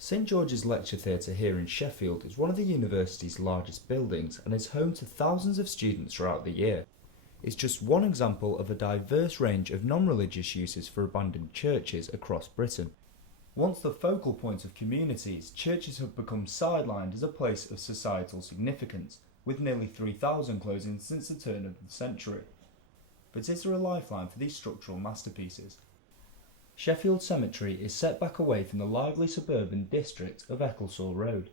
St George's Lecture Theatre here in Sheffield is one of the university's largest buildings and is home to thousands of students throughout the year. It's just one example of a diverse range of non-religious uses for abandoned churches across Britain. Once the focal point of communities, churches have become sidelined as a place of societal significance, with nearly 3,000 closing since the turn of the century. But is there a lifeline for these structural masterpieces? Sheffield Cemetery is set back away from the lively suburban district of Ecclesall Road.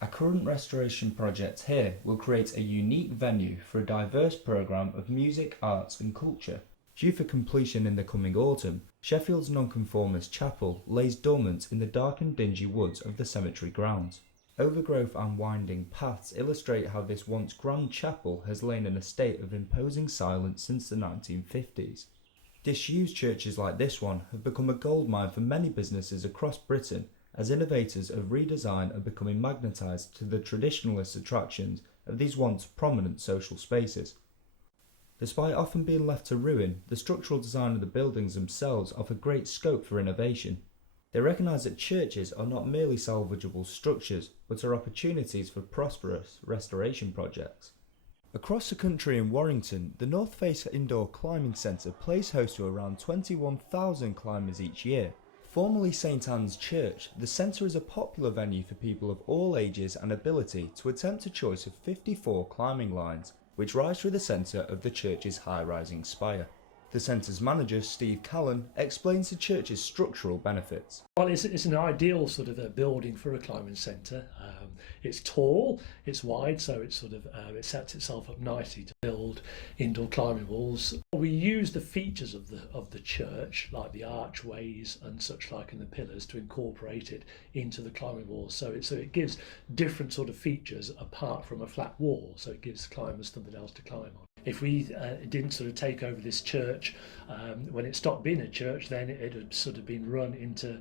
A current restoration project here will create a unique venue for a diverse programme of music, arts and culture. Due for completion in the coming autumn, Sheffield's Nonconformist Chapel lays dormant in the dark and dingy woods of the cemetery grounds. Overgrowth and winding paths illustrate how this once grand chapel has lain in a state of imposing silence since the 1950s. Disused churches like this one have become a goldmine for many businesses across Britain as innovators of redesign are becoming magnetised to the traditionalist attractions of these once prominent social spaces. Despite often being left to ruin, the structural design of the buildings themselves offer great scope for innovation. They recognise that churches are not merely salvageable structures, but are opportunities for prosperous restoration projects. Across the country in Warrington, the North Face Indoor Climbing Centre plays host to around 21,000 climbers each year. Formerly St Anne's Church, the centre is a popular venue for people of all ages and ability to attempt a choice of 54 climbing lines, which rise through the centre of the church's high-rising spire. The centre's manager, Steve Callan, explains the church's structural benefits. Well, it's an ideal sort of a building for a climbing centre. It's tall, it's wide, so it sets itself up nicely to build indoor climbing walls. We use the features of the church, like the archways and such like, and the pillars, to incorporate it into the climbing walls. So it gives different sort of features apart from a flat wall. So it gives climbers something else to climb on. If we didn't sort of take over this church, when it stopped being a church, then it had sort of been run into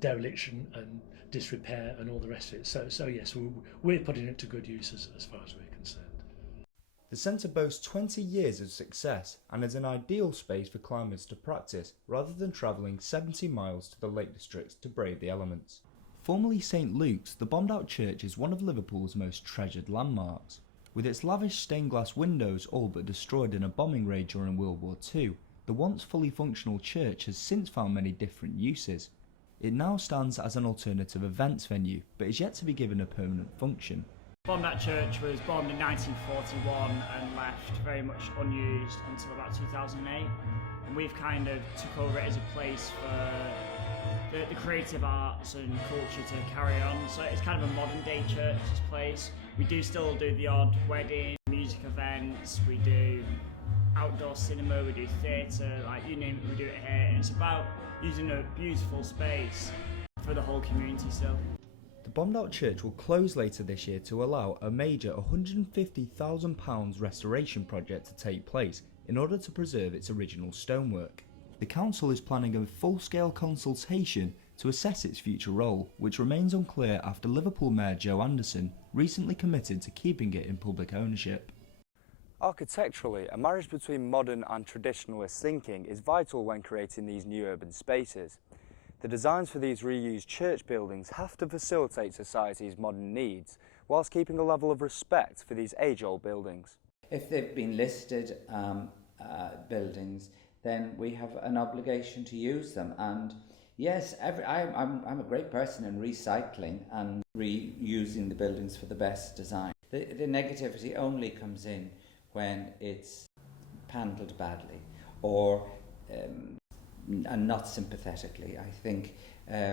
dereliction and disrepair and all the rest of it. So yes, we're putting it to good use as far as we're concerned. The centre boasts 20 years of success and is an ideal space for climbers to practice rather than travelling 70 miles to the Lake Districts to brave the elements. Formerly St Luke's, the bombed-out church is one of Liverpool's most treasured landmarks. With its lavish stained glass windows all but destroyed in a bombing raid during World War II, the once fully functional church has since found many different uses. It now stands as an alternative events venue, but is yet to be given a permanent function. Bombed Church was bombed in 1941 and left very much unused until about 2008. And we've kind of took over it as a place for the creative arts and culture to carry on. So it's kind of a modern day church, this place. We do still do the odd wedding, music events, we do outdoor cinema, we do theatre, like you name it, we do it here. And it's about using a beautiful space for the whole community still. The bombed-out church will close later this year to allow a major £150,000 restoration project to take place in order to preserve its original stonework. The council is planning a full-scale consultation to assess its future role, which remains unclear after Liverpool Mayor Joe Anderson recently committed to keeping it in public ownership. Architecturally, a marriage between modern and traditionalist thinking is vital when creating these new urban spaces. The designs for these reused church buildings have to facilitate society's modern needs, whilst keeping a level of respect for these age-old buildings. If they've been listed buildings, then we have an obligation to use them. And yes, I'm a great person in recycling and reusing the buildings for the best design. The negativity only comes in when it's handled badly or and not sympathetically. I think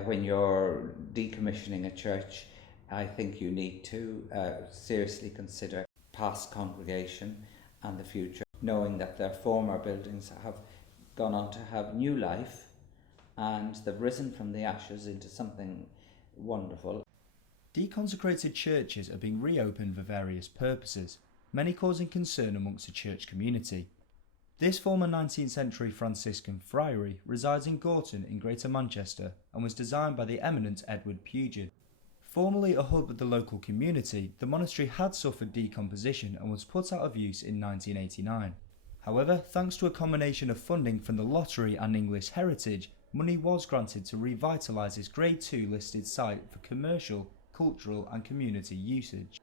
when you're decommissioning a church, I think you need to seriously consider past congregation and the future, knowing that their former buildings have gone on to have new life and they've risen from the ashes into something wonderful. Deconsecrated churches are being reopened for various purposes, many causing concern amongst the church community. This former 19th century Franciscan friary resides in Gorton in Greater Manchester and was designed by the eminent Edward Pugin. Formerly a hub of the local community, the monastery had suffered decomposition and was put out of use in 1989. However, thanks to a combination of funding from the Lottery and English Heritage, money was granted to revitalise this Grade 2 listed site for commercial, cultural and community usage.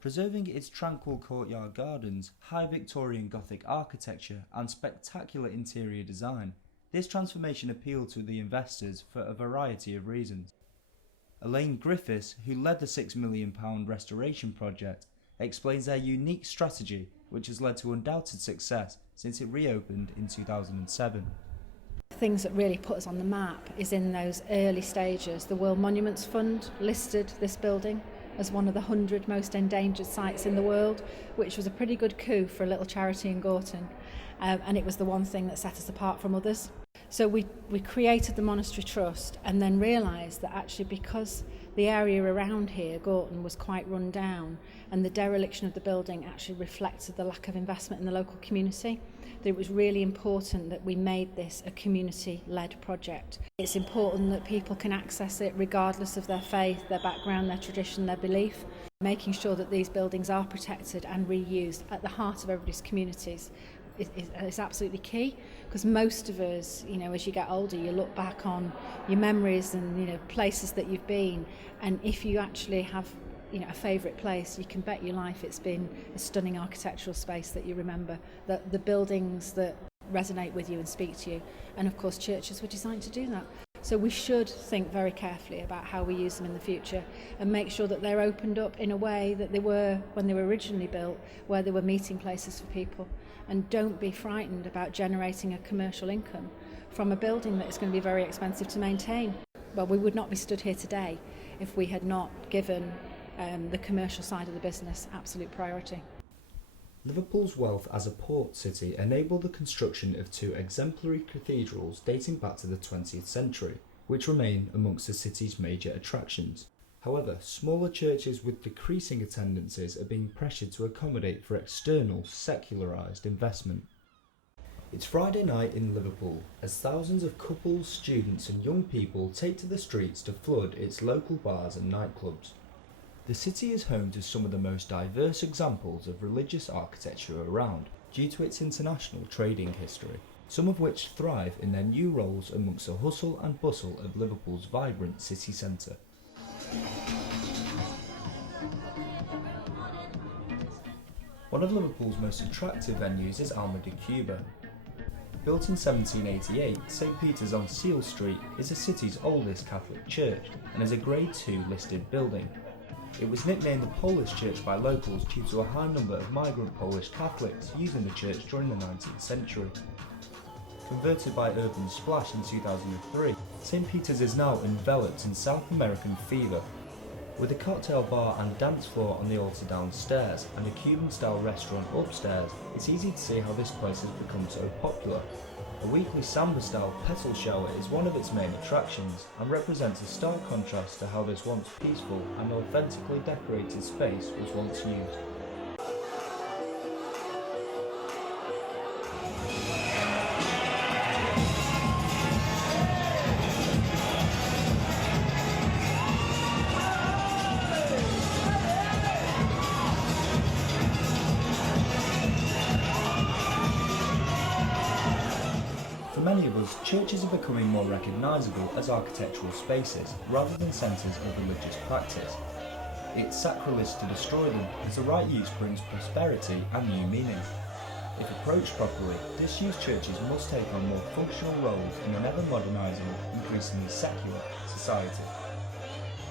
Preserving its tranquil courtyard gardens, high Victorian Gothic architecture and spectacular interior design, this transformation appealed to the investors for a variety of reasons. Elaine Griffiths, who led the £6 million restoration project, explains their unique strategy which has led to undoubted success since it reopened in 2007. Things that really put us on the map is in those early stages. The World Monuments Fund listed this building as one of the 100 most endangered sites in the world, which was a pretty good coup for a little charity in Gorton, and it was the one thing that set us apart from others. So we created the Monastery Trust and then realised that actually because the area around here, Gorton, was quite run down and the dereliction of the building actually reflected the lack of investment in the local community, that it was really important that we made this a community-led project. It's important that people can access it regardless of their faith, their background, their tradition, their belief. Making sure that these buildings are protected and reused at the heart of everybody's communities is absolutely key, because most of us, as you get older, you look back on your memories and places that you've been, and if you actually have a favourite place, you can bet your life it's been a stunning architectural space that you remember, the buildings that resonate with you and speak to you, and of course churches were designed to do that. So we should think very carefully about how we use them in the future and make sure that they're opened up in a way that they were when they were originally built, where they were meeting places for people. And don't be frightened about generating a commercial income from a building that is going to be very expensive to maintain. Well, we would not be stood here today if we had not given the commercial side of the business absolute priority. Liverpool's wealth as a port city enabled the construction of two exemplary cathedrals dating back to the 20th century, which remain amongst the city's major attractions. However, smaller churches with decreasing attendances are being pressured to accommodate for external, secularised investment. It's Friday night in Liverpool as thousands of couples, students and young people take to the streets to flood its local bars and nightclubs. The city is home to some of the most diverse examples of religious architecture around, due to its international trading history, some of which thrive in their new roles amongst the hustle and bustle of Liverpool's vibrant city centre. One of Liverpool's most attractive venues is Alma de Cuba. Built in 1788, St Peter's on Seal Street is the city's oldest Catholic church and is a Grade 2 listed building. It was nicknamed the Polish Church by locals due to a high number of migrant Polish Catholics using the church during the 19th century. Converted by Urban Splash in 2003, St Peter's is now enveloped in South American fever. With a cocktail bar and dance floor on the altar downstairs and a Cuban-style restaurant upstairs, it's easy to see how this place has become so popular. A weekly samba-style petal shower is one of its main attractions and represents a stark contrast to how this once peaceful and authentically decorated space was once used. For many of us, churches are becoming more recognisable as architectural spaces rather than centres of religious practice. It's sacrilege to destroy them, as the right use brings prosperity and new meaning. If approached properly, disused churches must take on more functional roles in an ever-modernising, increasingly secular society.